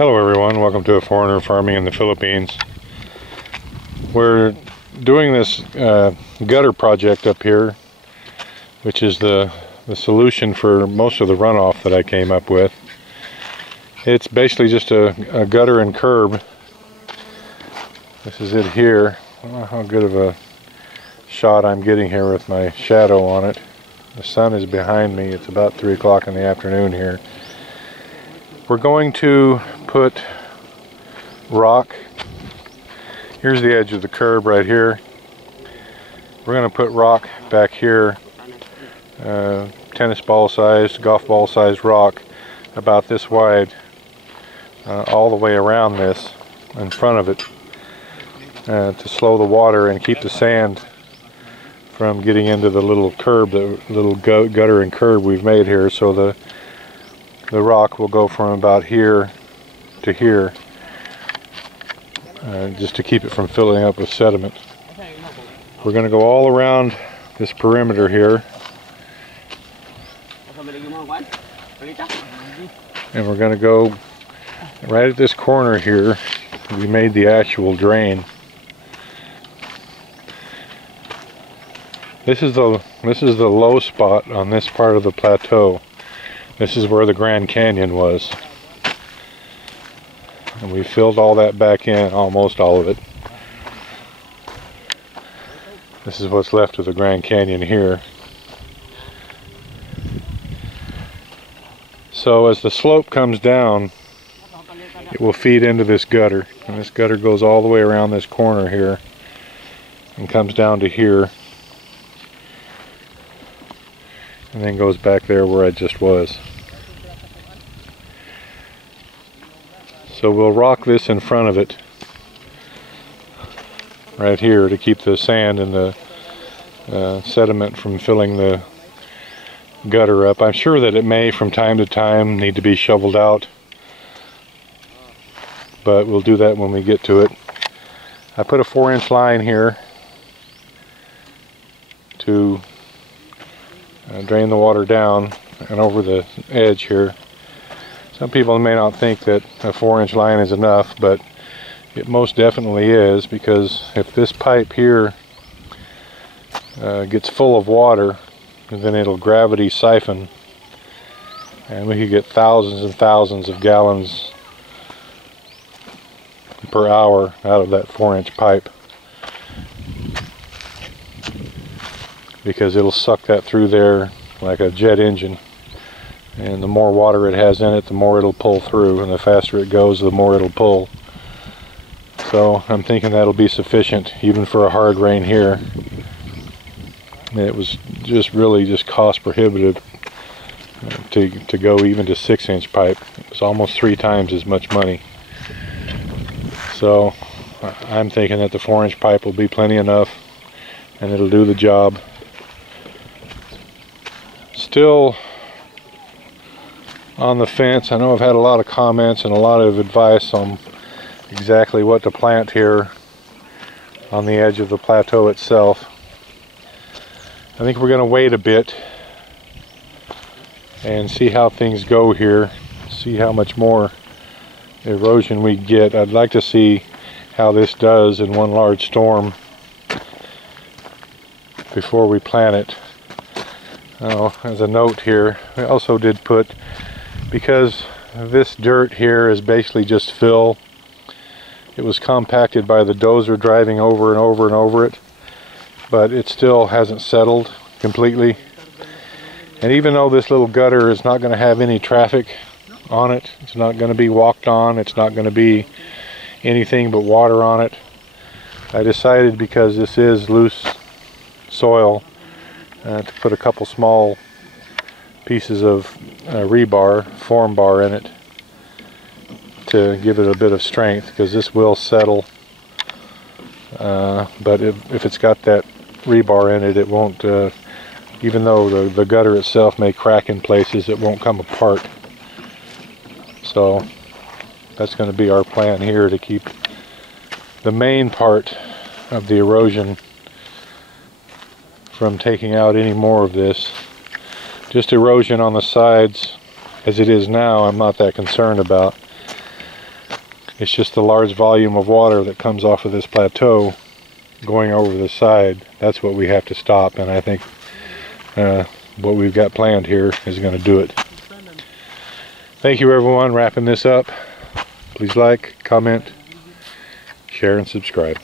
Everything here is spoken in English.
Hello everyone, welcome to A Foreigner Farming in the Philippines. We're doing this gutter project up here, which is the solution for most of the runoff that I came up with. It's basically just a gutter and curb. This is it here. I don't know how good of a shot I'm getting here with my shadow on it. The sun is behind me. It's about 3 o'clock in the afternoon here. We're going to put rock. Here's the edge of the curb right here. We're going to put rock back here, tennis ball sized, golf ball sized rock, about this wide, all the way around this, in front of it, to slow the water and keep the sand from getting into the little curb, the little gutter and curb we've made here. So the rock will go from about here to here, just to keep it from filling up with sediment. We're going to go all around this perimeter here, and we're going to go right at this corner here. We made the actual drain. This is the low spot on this part of the plateau. This is where the Grand Canyon was. And we filled all that back in, almost all of it. This is what's left of the Grand Canyon here. So as the slope comes down, it will feed into this gutter. And this gutter goes all the way around this corner here and comes down to here. And then goes back there where I just was. So we'll rock this in front of it right here to keep the sand and the sediment from filling the gutter up. I'm sure that it may from time to time need to be shoveled out, but we'll do that when we get to it. I put a 4-inch line here to drain the water down and over the edge here. Some people may not think that a 4-inch line is enough, but it most definitely is, because if this pipe here gets full of water, then it'll gravity siphon, and we could get thousands and thousands of gallons per hour out of that 4-inch pipe, because it'll suck that through there like a jet engine. And the more water it has in it, the more it'll pull through, and the faster it goes, the more it'll pull. So I'm thinking that'll be sufficient even for a hard rain here. And it was just really just cost prohibitive to go even to 6-inch pipe. It was almost 3 times as much money. So I'm thinking that the 4-inch pipe will be plenty enough, and it'll do the job. Still on the fence. I know I've had a lot of comments and a lot of advice on exactly what to plant here on the edge of the plateau itself. I think we're going to wait a bit and see how things go here, see how much more erosion we get. I'd like to see how this does in one large storm before we plant it. As a note here, I also did put, because this dirt here is basically just fill, it was compacted by the dozer driving over and over and over it, but it still hasn't settled completely. And even though this little gutter is not going to have any traffic on it, it's not going to be walked on, it's not going to be anything but water on it, I decided, because this is loose soil, to put a couple small pieces of rebar, form bar in it, to give it a bit of strength, because this will settle, but if it's got that rebar in it, it won't, even though the gutter itself may crack in places, it won't come apart. So that's going to be our plan here, to keep the main part of the erosion from taking out any more of this. Just erosion on the sides as it is now, I'm not that concerned about. It's just the large volume of water that comes off of this plateau going over the side. That's what we have to stop, and I think what we've got planned here is going to do it. Thank you everyone. Wrapping this up. Please like, comment, share, and subscribe.